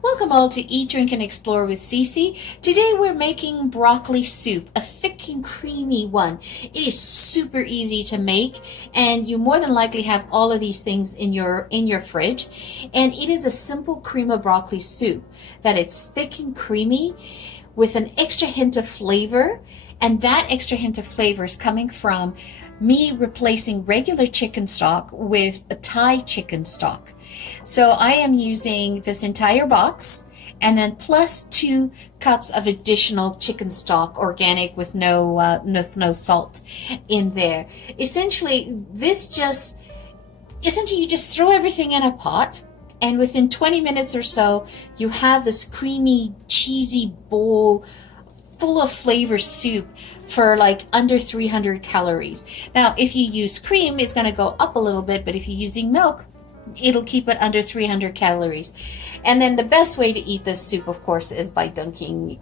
Welcome all to Eat, Drink, and Explore with Cece. Today we're making broccoli soup, a thick and creamy one. It is super easy to make, and you more than likely have all of these things in your fridge. And it is a simple cream of broccoli soup that it's thick and creamy with an extra hint of flavor, and that extra hint of flavor is coming from me replacing regular chicken stock with a Thai chicken stock. So I am using this entire box and then plus 2 cups of additional chicken stock, organic, with no salt in there. Essentially, you just throw everything in a pot, and within 20 minutes or so, you have this creamy, cheesy bowl full of flavor soup for like under 300 calories. Now, if you use cream, it's going to go up a little bit, but if you're using milk, it'll keep it under 300 calories. And then the best way to eat this soup, of course, is by dunking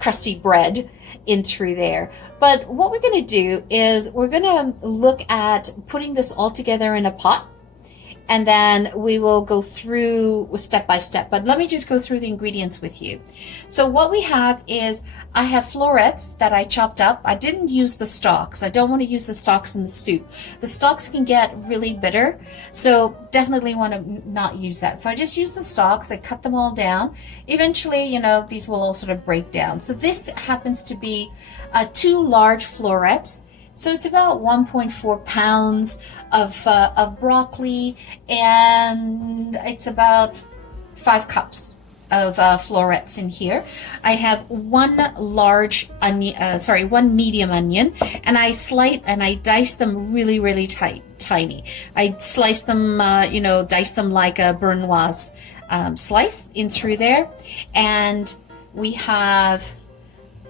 crusty bread in through there. But what we're going to do is we're going to look at putting this all together in a pot, and then we will go through step by step. But let me just go through the ingredients with you. So what we have is, I have florets that I chopped up. I didn't use the stalks. I don't want to use the stalks in the soup. The stalks can get really bitter, so definitely want to not use that. So I just use the stalks. I cut them all down. Eventually, these will all sort of break down. So this happens to be 2 large florets. So it's about 1.4 pounds of broccoli, and it's about 5 cups of florets in here. I have one medium onion, and I dice them really, really tiny. I slice them, dice them like a Brunoise slice in through there, and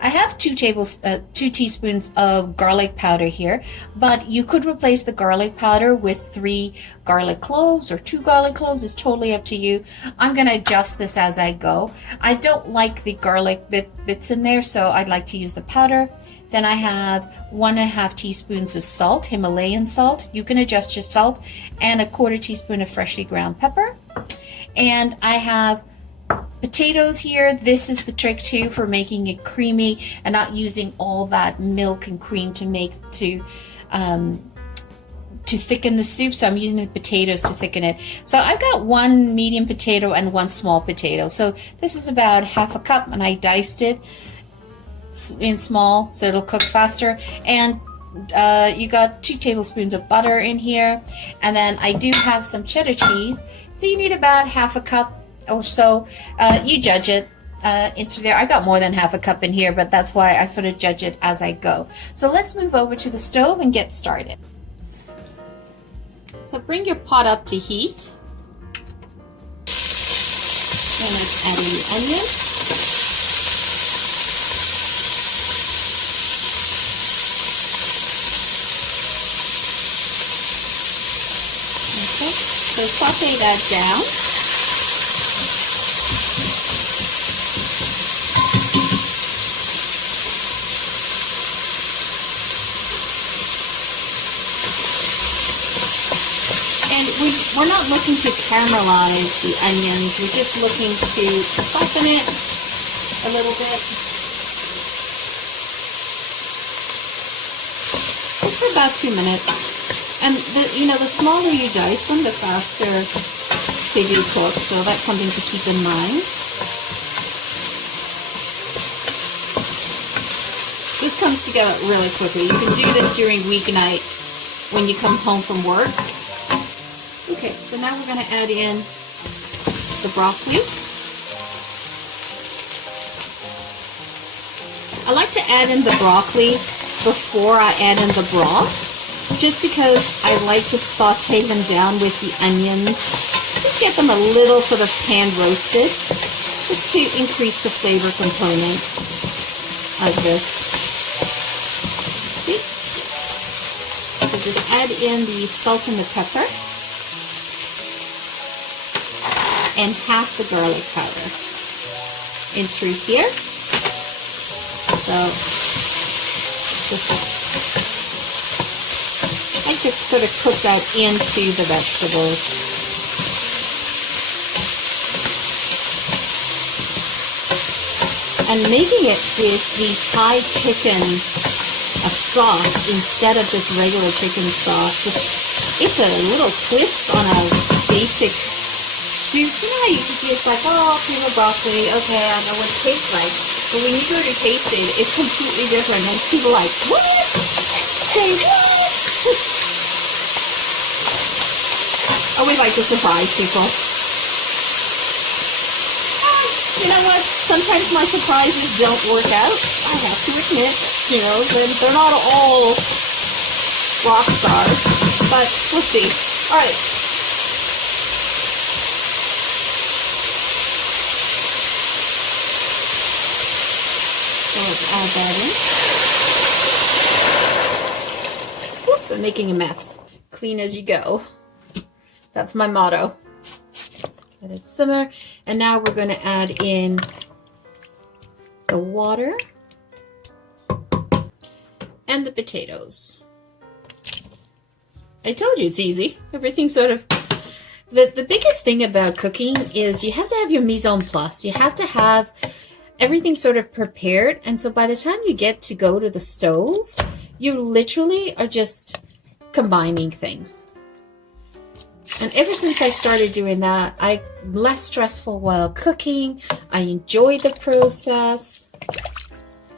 I have 2 teaspoons of garlic powder here, but you could replace the garlic powder with 3 garlic cloves or 2 garlic cloves. It's totally up to you. I'm going to adjust this as I go. I don't like the garlic bits in there, so I'd like to use the powder. Then I have 1.5 teaspoons of salt, Himalayan salt. You can adjust your salt, and 1/4 teaspoon of freshly ground pepper. And I have potatoes here. This is the trick too for making it creamy and not using all that milk and cream to thicken the soup. So I'm using the potatoes to thicken it. So I've got 1 medium potato and 1 small potato. So this is about 1/2 cup, and I diced it in small so it'll cook faster. And you got 2 tablespoons of butter in here, and then I do have some cheddar cheese. So you need about 1/2 cup or so. You judge it into there. I got more than 1/2 cup in here, but that's why I sort of judge it as I go. So let's move over to the stove and get started. So bring your pot up to heat. Then let's add in the onion. Okay, so saute that down. We're not looking to caramelize the onions. We're just looking to soften it a little bit. Just for about 2 minutes. And the smaller you dice them, the faster they do cook. So that's something to keep in mind. This comes together really quickly. You can do this during weeknights when you come home from work. Okay, so now we're going to add in the broccoli. I like to add in the broccoli before I add in the broth, just because I like to saute them down with the onions. Just get them a little sort of pan roasted, just to increase the flavor component of this. See? So just add in the salt and the pepper, and 1/2 the garlic powder in through here. So just I like to sort of cook that into the vegetables. And making it with the Thai chicken sauce instead of this regular chicken sauce, it's a little twist on a basic soup. You know how you can see it's like, oh, cream of broccoli, okay, I know what it tastes like. But when you go to taste it, it's completely different. And people are like, what? Say what? Always like to surprise people. You know what? Sometimes my surprises don't work out. I have to admit, you know, they're not all rock stars, but we'll see. All right. So let's add that in. Whoops, I'm making a mess. Clean as you go. That's my motto. Let it simmer. And now we're going to add in the water and the potatoes. I told you it's easy. Everything sort of... The biggest thing about cooking is you have to have your mise en place. You have to have everything sort of prepared. And so by the time you get to go to the stove, you literally are just combining things. And ever since I started doing that, I'm less stressful while cooking. I enjoy the process,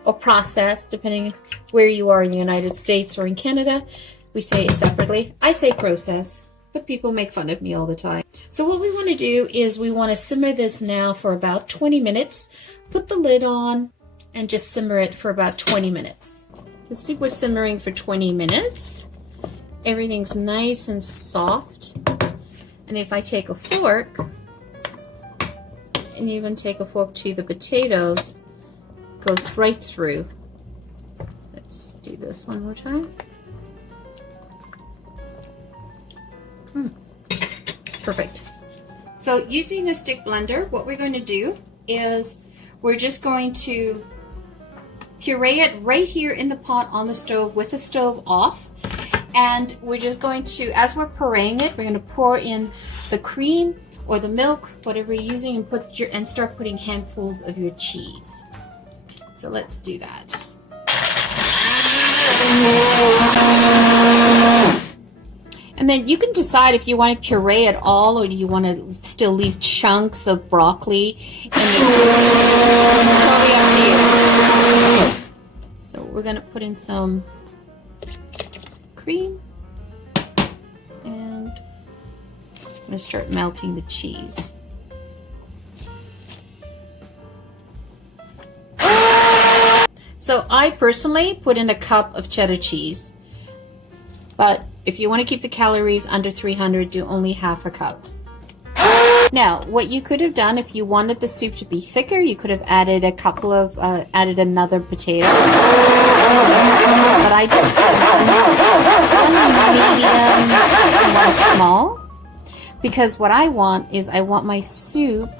or process, depending where you are in the United States or in Canada. We say it separately. I say process, but people make fun of me all the time. So what we want to do is we want to simmer this now for about 20 minutes. Put the lid on and just simmer it for about 20 minutes. The soup was simmering for 20 minutes. Everything's nice and soft. And if I take a fork, and even take a fork to the potatoes, it goes right through. Let's do this one more time. Perfect. So using a stick blender, what we're going to do is we're just going to puree it right here in the pot on the stove with the stove off. And we're just going to, as we're pureeing it, we're going to pour in the cream or the milk, whatever you're using, and start putting handfuls of your cheese. So let's do that. And then you can decide if you want to puree it all or do you want to still leave chunks of broccoli. And it's totally up to you. So we're going to put in some cream, and I'm going to start melting the cheese. So I personally put in a cup of cheddar cheese, but if you want to keep the calories under 300, do only half a cup. Now, what you could have done if you wanted the soup to be thicker, you could have added added another potato. But I just one medium and one small, because what I want is I want my soup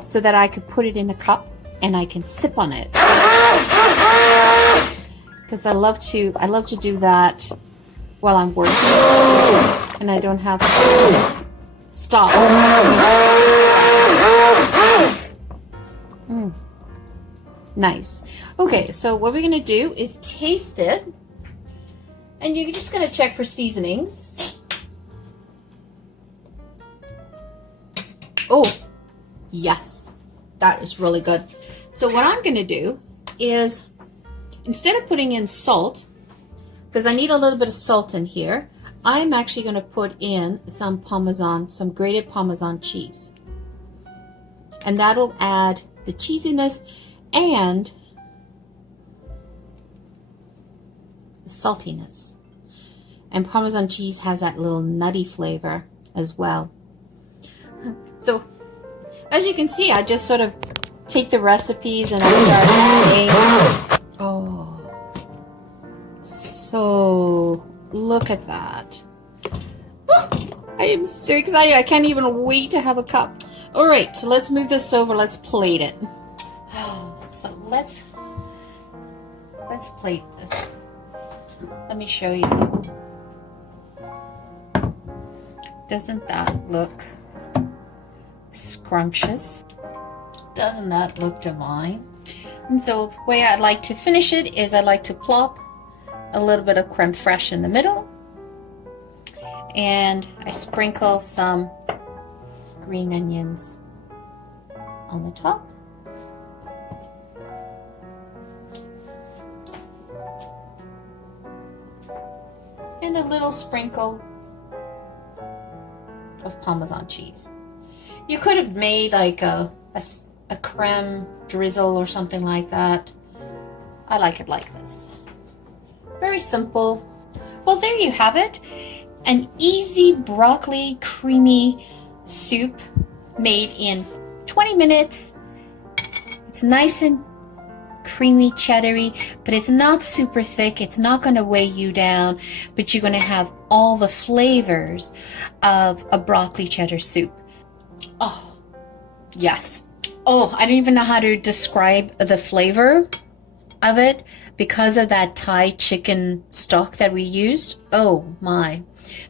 so that I could put it in a cup and I can sip on it. Because I love to do that while I'm working, and I don't have to stop. Nice. Okay, so what we're gonna do is taste it, and you're just gonna check for seasonings. Oh, yes, that is really good. So what I'm gonna do is, instead of putting in salt, because I need a little bit of salt in here, I'm actually going to put in some Parmesan, some grated Parmesan cheese. And that'll add the cheesiness and the saltiness. And Parmesan cheese has that little nutty flavor as well. So, as you can see, I just sort of take the recipes and I start adding. Oh. So, look at that. I am so excited. I can't even wait to have a cup. All right, so let's move this over. Let's plate it. So let's plate this. Let me show you. Doesn't that look scrumptious? Doesn't that look divine? And so the way I'd like to finish it is I like to plop a little bit of creme fraiche in the middle, and I sprinkle some green onions on the top. And a little sprinkle of Parmesan cheese. You could have made like a creme drizzle or something like that. I like it like this. Very simple. Well, there you have it. An easy broccoli creamy soup made in 20 minutes. It's nice and creamy cheddary, but it's not super thick. It's not going to weigh you down, but you're going to have all the flavors of a broccoli cheddar soup. Oh, yes. Oh, I don't even know how to describe the flavor of it because of that Thai chicken stock that we used. Oh my,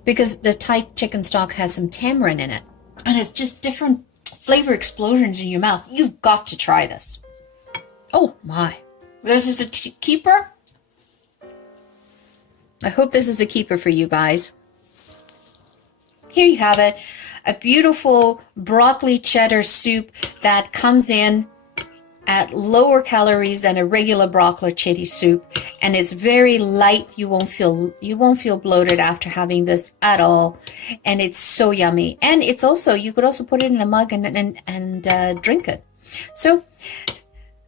because the Thai chicken stock has some tamarind in it, and it's just different flavor explosions in your mouth. You've got to try this. Oh my, this is a keeper. I hope this is a keeper for you guys. Here you have it, a beautiful broccoli cheddar soup that comes in at lower calories than a regular broccoli cheddar soup, and it's very light. You won't feel bloated after having this at all, and it's so yummy. And it's also, you could also put it in a mug and drink it. So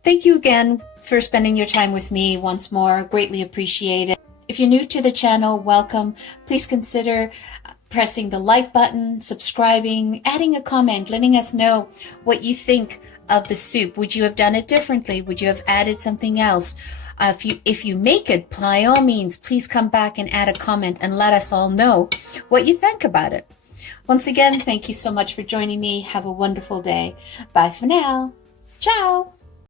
thank you again for spending your time with me once more. Greatly appreciate it. If you're new to the channel, welcome. Please consider pressing the like button, subscribing, adding a comment, letting us know what you think of the soup. Would you have done it differently? Would you have added something else? If you make it, by all means, please come back and add a comment and let us all know what you think about it. Once again, thank you so much for joining me. Have a wonderful day. Bye for now. Ciao.